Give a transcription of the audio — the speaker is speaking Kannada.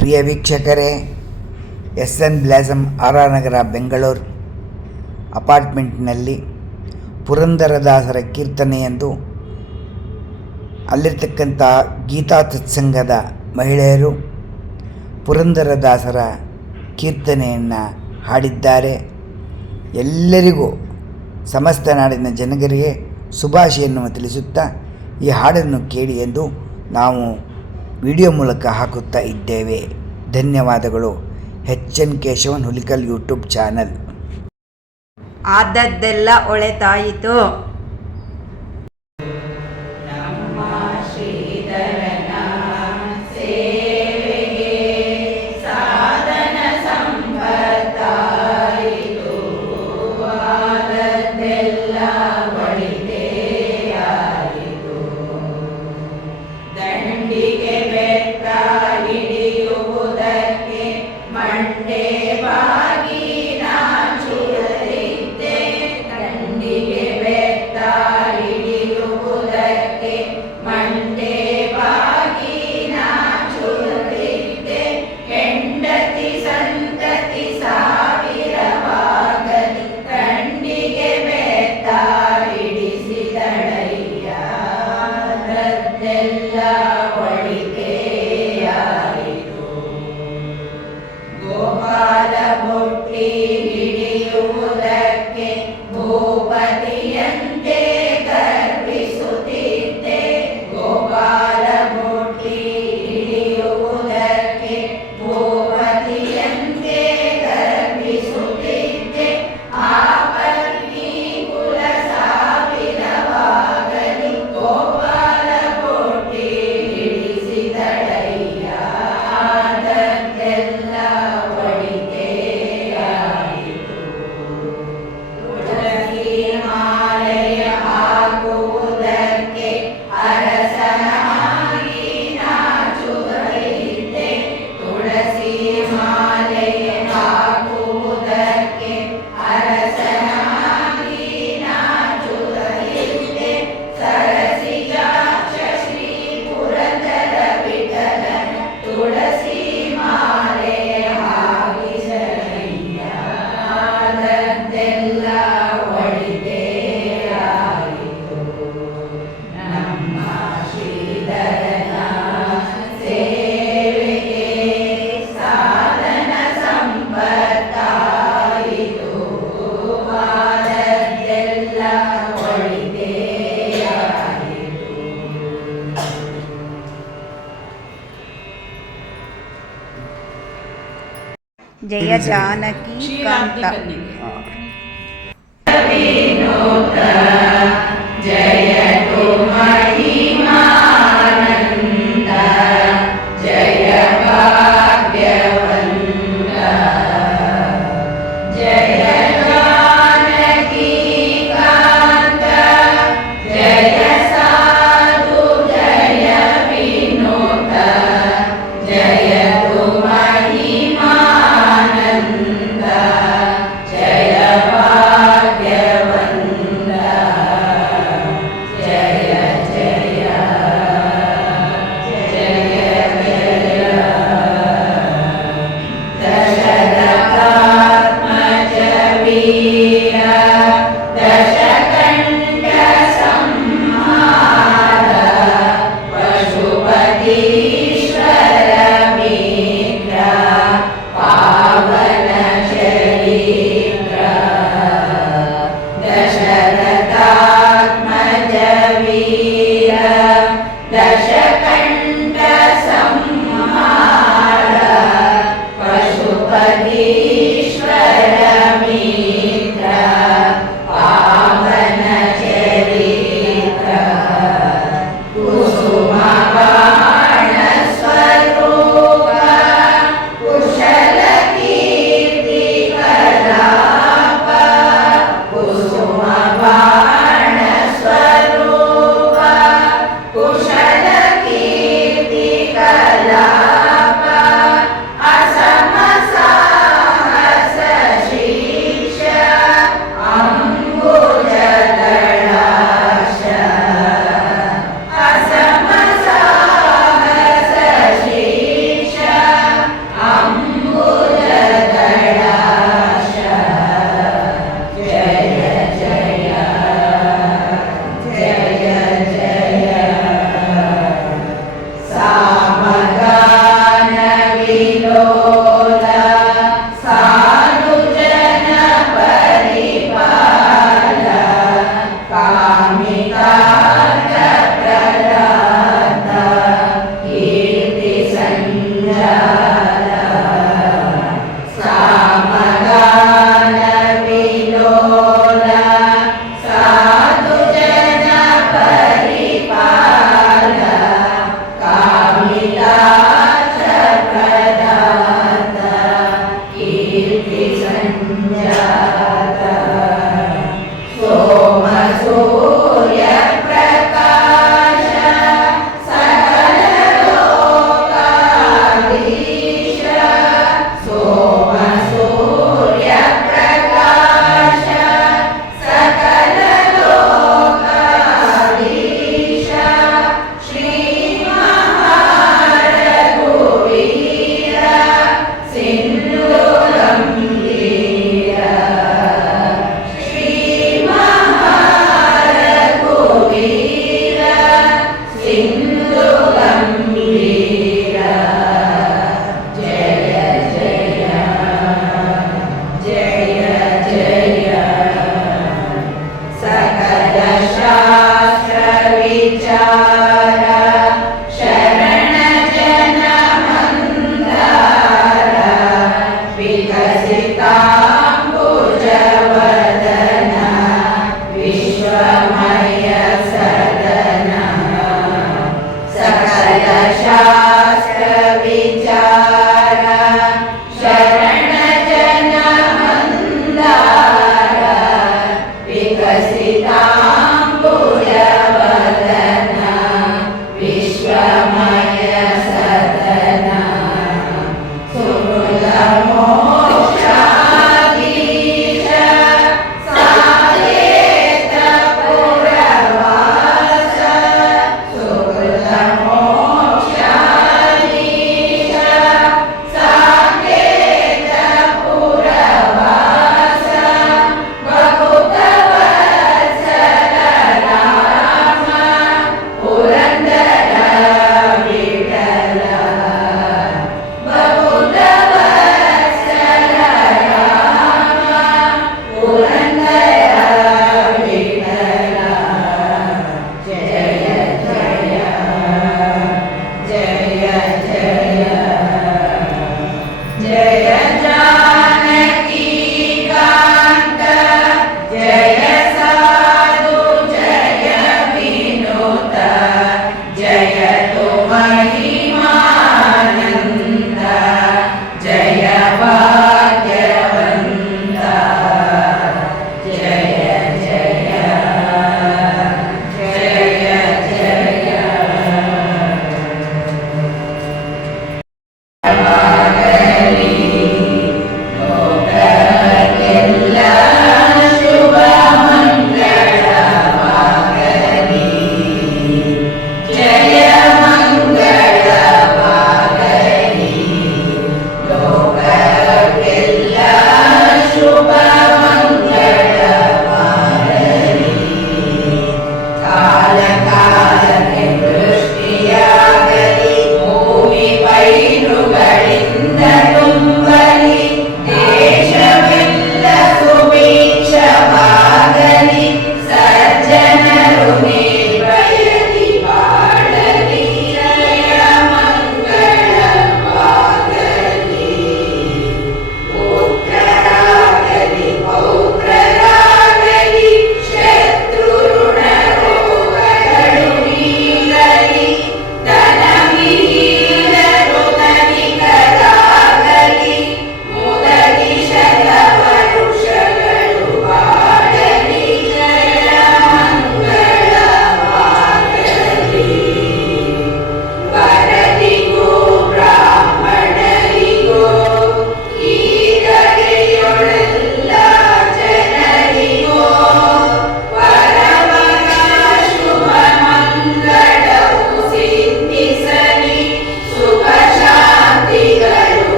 ಪ್ರಿಯ ವೀಕ್ಷಕರೇ S N Blossom R R Nagar Bengaluru. ಅಪಾರ್ಟ್ಮೆಂಟ್ನಲ್ಲಿ ಪುರಂದರದಾಸರ ಕೀರ್ತನೆಯಂದು ಅಲ್ಲಿರ್ತಕ್ಕಂಥ ಗೀತಾ ಸತ್ಸಂಗದ ಮಹಿಳೆಯರು ಪುರಂದರದಾಸರ ಕೀರ್ತನೆಯನ್ನು ಹಾಡಿದ್ದಾರೆ. ಎಲ್ಲರಿಗೂ, ಸಮಸ್ತ ನಾಡಿನ ಜನಗರಿಗೆ ಶುಭಾಶಯನ್ನು ತಿಳಿಸುತ್ತಾ ಈ ಹಾಡನ್ನು ಕೇಳಿ ಎಂದು ನಾವು ವಿಡಿಯೋ ಮೂಲಕ ಹಾಕುತ್ತಾ ಇದ್ದೇವೆ. ಧನ್ಯವಾದಗಳು. H N Keshavan Hulikal YouTube channel. ಆದದ್ದೆಲ್ಲ ಒಳೆತಾಯಿತು. ದಂಡಿಗೆ जानकी कान्ता